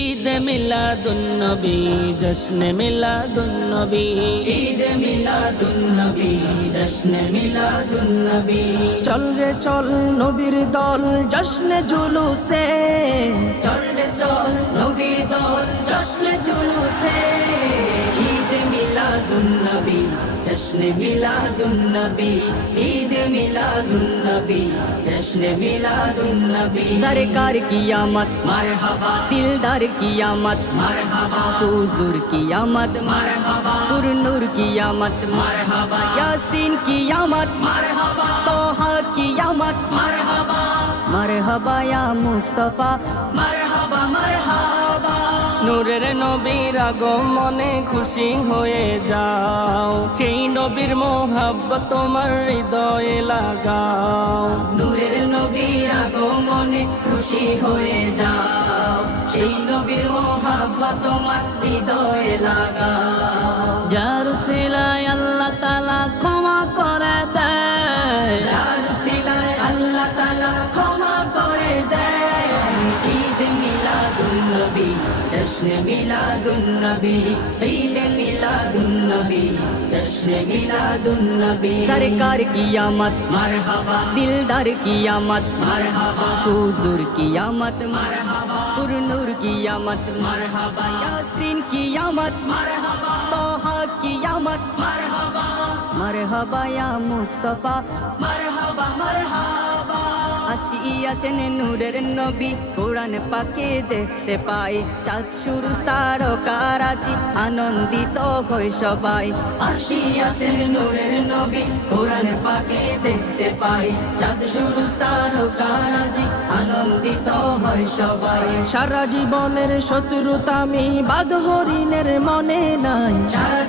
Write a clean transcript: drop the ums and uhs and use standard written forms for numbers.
ঈদ মিলাদুন নবী জশ্নে মিলাদুন নবী ঈদ মিলাদুন নবী জশ্নে মিলাদুন নবী চল রে চল নবীর দল জশ্নে জুলুসে চল রে চল নবীর দল জশ্নে জুলুসে ঈদ মিলাদুন নবী জশ্নে মিলাদুন নবী ঈদ মিলাদুন নবী জশ্নে মিলাদুন নবী सरकार की आमद मरहबा दिलदार की आमद मरहबा हुजूर की आमद मरहबा पुरनूर की आमद मरहबा यासीन की आमद मरहबा तोहा की आमद मरहबा मरहबा या मुस्तफा मरहबा मरहबा নূরের নবীর আগমনে খুশি হয়ে যাও সেই নবীর মোহাব্বত তোমার হৃদয়ে লাগাও নূরের নবীর আগমনে খুশি হয়ে যাও সেই নবীর মোহাব্বত তোমার হৃদয়ে লাগাও যার সিলায় আল্লাহ তাআলা ক্ষমা করে দেয় যার সিলায় আল্লাহ তাআলা ক্ষমা করে দেয় ঈদ মিলাদুন নবী जश्न मिलादुन नबी ईद मिलादुन नबी जश्न मिलादुन नबी सरकार की आमद मरहबा दिलदार की आमद मरहबा हुजूर की आमद मरहबा पुरनूर की आमद मरहबा यासीन की आमद मरहबा तोहा की आमद मरहबा मरहबा या मुस्तफा मरहबा मरहबा আসিয়াছেন নূরের নবী কোরআন পাকে দেখতে পাই চাঁদ শুরু তারকারাজি আনন্দিত হই সবাই আসিয়াছেন নূরের নবী কোরআন পাকে দেখতে পাই চাঁদ শুরু তারকারাজি আনন্দিত হয় সবাই সারা জীবনের শত্রুতা আমি বাঘ হরিণের মনে নাই সারা